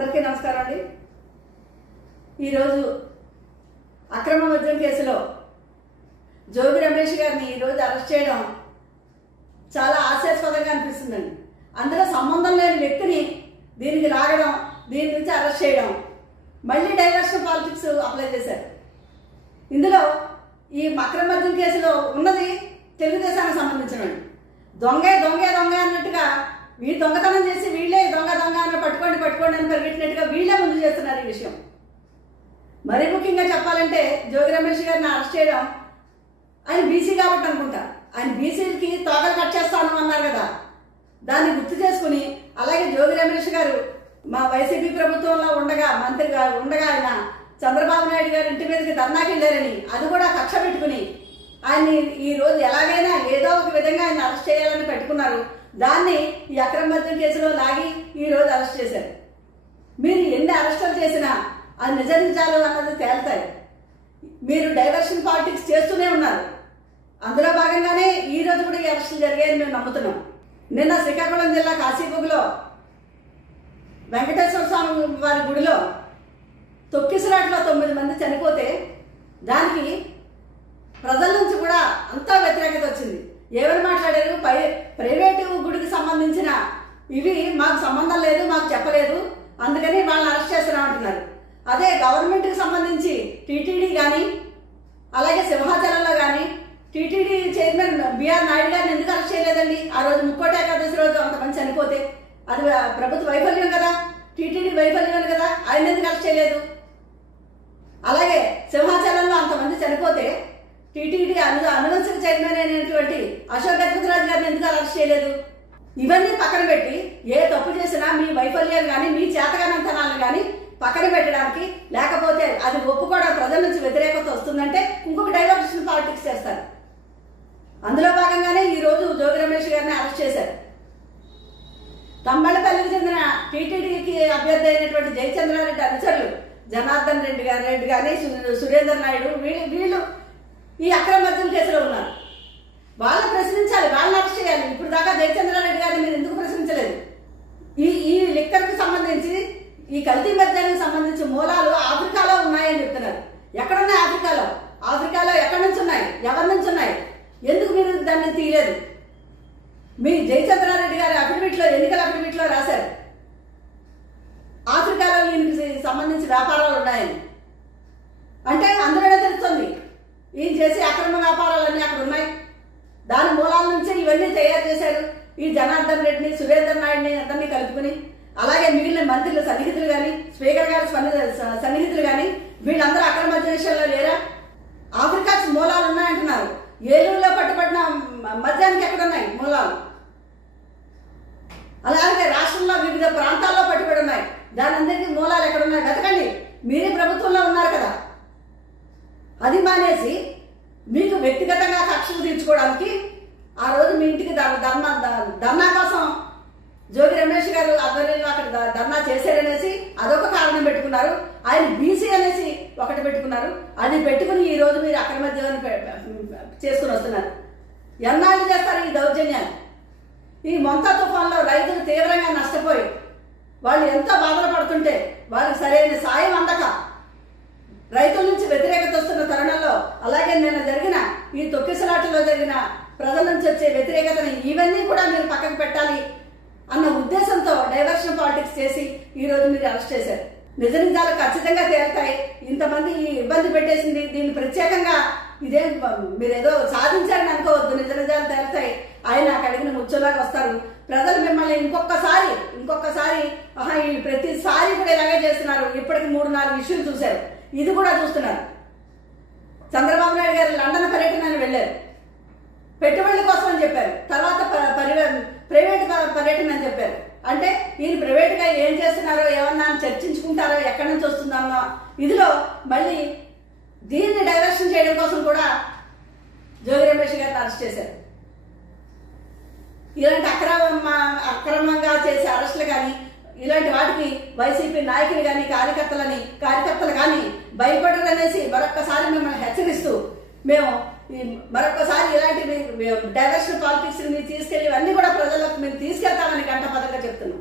అందరికీ నమస్కారం అండి. ఈరోజు అక్రమ మద్యం కేసులో జోగి రమేష్ గారిని ఈరోజు అరెస్ట్ చేయడం చాలా హాస్యాస్పదంగా అనిపిస్తుందండి. అందులో సంబంధం లేని వ్యక్తిని దీనికి లాగడం, దీని నుంచి అరెస్ట్ చేయడం, మళ్ళీ డైవర్షన్ పాలిటిక్స్ అప్లై చేశారు. ఇందులో ఈ అక్రమ మద్యం కేసులో ఉన్నది తెలుగుదేశానికి సంబంధించినవి. దొంగే దొంగే దొంగ అన్నట్టుగా వీళ్ళు దొంగతనం చేసి వీళ్ళే దొంగ దొంగ అని పట్టుకోండి అని పరిగెట్టినట్టుగా వీళ్ళే ముందు చేస్తున్నారు ఈ విషయం. మరీ ముఖ్యంగా చెప్పాలంటే జోగి రమేష్ గారిని అరెస్ట్ చేయడం, ఆయన బీసీ కాబట్టి అనుకుంటా, ఆయన బీసీలకి తోకలు కట్ చేస్తాను అన్నారు కదా, దాన్ని గుర్తు చేసుకుని అలాగే జోగి రమేష్ గారు మా వైసీపీ ప్రభుత్వంలో మంత్రిగా ఉండగా ఆయన చంద్రబాబు నాయుడు గారు ఇంటి మీదకి ధర్నాకి వెళ్ళారని అది కూడా కక్ష పెట్టుకుని ఆయన్ని ఈ రోజు ఎలాగైనా ఏదో ఒక విధంగా ఆయన అరెస్ట్ చేయాలని పెట్టుకున్నారు. దాన్ని ఈ అక్రమ మద్యం కేసులో లాగి ఈ రోజు అరెస్ట్ చేశారు. మీరు ఎన్ని అరెస్టులు చేసినా అది నిజ నిజాలు అన్నది తేలుతాయి. మీరు డైవర్షన్ పాలిటిక్స్ చేస్తూనే ఉన్నారు. అందులో భాగంగానే ఈ రోజు కూడా ఈ అరెస్టులు జరిగాయని మేము నమ్ముతున్నాం. నిన్న శ్రీకాకుళం జిల్లా కాశీబుగ్లో వెంకటేశ్వర స్వామి వారి గుడిలో తొక్కిసలాట్లో 9 మంది చనిపోతే దానికి ప్రజల నుంచి కూడా అంతా వ్యతిరేకత వచ్చింది. ఏమని మాట్లాడారు? ప్రైవేటు గుడికి సంబంధించిన ఇవి మాకు సంబంధం లేదు, మాకు చెప్పలేదు, అందుకని వాళ్ళని అరెస్ట్ చేస్తున్నామంటున్నారు. అదే గవర్నమెంట్కి సంబంధించి టీటీడీ కానీ అలాగే సింహాచలంలో కానీ టీటీడీ చైర్మన్ బిఆర్ నాయుడు గారిని ఎందుకు అరెస్ట్ చేయలేదండి? ఆ రోజు ముక్కోటి ఏకాదశి రోజు అంతమంది చనిపోతే అది ప్రభుత్వ వైఫల్యం కదా, టీటీడీ వైఫల్యం కదా, ఆయన ఎందుకు అరెస్ట్ చేయలేదు? అలాగే సింహాచలంలో అంతమంది చనిపోతే టీటీడీ అనువంశిక చైర్మన్ అయినటువంటి అశోక్ గజపతిరాజు గారిని ఎందుకు అరెస్ట్ చేయలేదు? ఇవన్నీ పక్కన పెట్టి ఏ తప్పు చేసినా మీ వైఫల్యం కానీ మీ చేతగానంతనాలను కానీ పక్కన పెట్టడానికి, లేకపోతే అది ఒప్పుకోవడం ప్రజల నుంచి వ్యతిరేకత వస్తుందంటే ఇంకొక డైవర్షన్ పాలిటిక్స్ చేస్తారు. అందులో భాగంగానే ఈ రోజు జోగి రమేష్ గారిని అరెస్ట్ చేశారు. తంబళ్ళపల్లికి చెందిన టీటీడీకి అభ్యర్థి అయినటువంటి జయచంద్రారెడ్డి అనుచరులు జనార్దన్ రెడ్డి కానీ సురేందర్ నాయుడు వీళ్ళు ఈ అక్రమ మద్యం కేసులో ఉన్నారు. వాళ్ళని ప్రశ్నించాలి, వాళ్ళని అరెస్ట్ చేయాలి. ఇప్పుడు దాకా జయచంద్రారెడ్డి గారిని మీరు ఎందుకు ప్రశ్నించలేదు? ఈ లిక్కర్కి సంబంధించి, ఈ కల్తీ మద్యానికి సంబంధించి మూలాలు ఆఫ్రికాలో ఉన్నాయని చెప్తున్నారు. ఎక్కడున్నాయి ఆఫ్రికాలో? ఆఫ్రికాలో ఎక్కడి నుంచి ఉన్నాయి, ఎవరి నుంచి ఉన్నాయి? ఎందుకు మీరు దాన్ని తీయలేదు? మీ జయచంద్రారెడ్డి గారి అఫిడవిట్లో, ఎన్నికల అఫిడవిట్లో రాశారు ఆఫ్రికాలో ఈయనకి సంబంధించి వ్యాపారాలు ఉన్నాయని. అంటే అందులోనే తెలుస్తుంది ఈయన చేసే అక్రమ వ్యాపారాలన్నీ అక్కడ ఉన్నాయి. దాని మూలాల నుంచి ఇవన్నీ తయారు చేశారు. ఈ జనార్దన్ రెడ్డిని, సురేందర్ నాయుడిని అందరినీ కలుపుకుని, అలాగే మిగిలిన మంత్రుల సన్నిహితులు కానీ, స్పీకర్ గారి సన్నిహితులు కానీ వీళ్ళందరూ అక్రమ మద్య విషయంలో లేరా? ఆఫ్రికా మూలాలు ఉన్నాయంటున్నారు. ఏలూరులో పట్టుబడిన మద్యానికి ఎక్కడున్నాయి మూలాలు? అలాగే రాష్ట్రంలో వివిధ ప్రాంతాల్లో పట్టుబడి ఉన్నాయి. దాని అందరికీ మూలాలు ఎక్కడున్నాయి? వెతకండి. మీరే ప్రభుత్వంలో ఉన్నారు కదా. అది మానేసి మీకు వ్యక్తిగతంగా కక్షలు తీర్చుకోవడానికి ఆ రోజు మీ ఇంటికి ధర్నా కోసం జోగి రమేష్ గారు ఆధ్వర్యంలో అక్కడ ధర్నా చేశారనేసి అదొక కారణం పెట్టుకున్నారు. ఆయన బీసీ అనేసి ఒకటి పెట్టుకున్నారు. అది పెట్టుకుని ఈ రోజు మీరు అక్రమ మద్యాన్ని చేసుకుని వస్తున్నారు. ఎన్నాళ్ళు చేస్తారు ఈ దౌర్జన్యాలు? ఈ మొంతా తుఫాన్లో రైతులు తీవ్రంగా నష్టపోయి వాళ్ళు ఎంతో బాధలు పడుతుంటే వాళ్ళకి సరైన సాయం అందక రైతుల నుంచి వ్యతిరేకత వస్తున్న తరుణంలో, అలాగే నిన్న జరిగిన ఈ తొక్కిసలాటలో జరిగిన ప్రజల నుంచి వచ్చే వ్యతిరేకతని ఇవన్నీ కూడా మీరు పక్కకు పెట్టాలి అన్న ఉద్దేశంతో డైవర్షన్ పాలిటిక్స్ చేసి ఈ రోజు మీరు అరెస్ట్ చేశారు. నిజ నిజాలు ఖచ్చితంగా తేలుతాయి. ఇంతమంది ఈ ఇబ్బంది పెట్టేసింది, దీన్ని ప్రత్యేకంగా ఇదే మీరేదో సాధించారని అనుకోవద్దు. నిజ నిజాలు తేలుతాయి. ఆయన అడిగిన ముచ్చలాగా వస్తారు. ప్రజలు మిమ్మల్ని ఇంకొకసారి ఈ ప్రతిసారి కూడా ఇలాగే చేస్తున్నారు. ఇప్పటికి 3-4 ఇష్యూలు చూశారు. ఇది కూడా చూస్తున్నారు. చంద్రబాబు నాయుడు గారు లండన్ పర్యటనని వెళ్ళారు, పెట్టుబడుల కోసం అని చెప్పారు. తర్వాత ప్రైవేట్ పర్యటన అని చెప్పారు. అంటే ఈయన ప్రైవేట్గా ఏం చేస్తున్నారో, ఏమన్నా చర్చించుకుంటారో, ఎక్కడి నుంచి వస్తుందన్నో ఇదిలో మళ్ళీ దీన్ని డైవర్షన్ చేయడం కోసం కూడా జోగి రమేష్ గారిని అరెస్ట్ చేశారు. ఇలాంటి అక్రమంగా చేసే అరెస్టులు కానీ ఇలాంటి వాటికి వైసీపీ నాయకులు కానీ కార్యకర్తలు కానీ భయపడరనేసి మరొక్కసారి మిమ్మల్ని హెచ్చరిస్తూ మేము మరొకసారి ఇలాంటి డైవర్షన్ పాలిటిక్స్ తీసుకెళ్లి అన్ని కూడా ప్రజలకు మేము తీసుకెళ్తామని గంట పదంగా చెప్తున్నాం.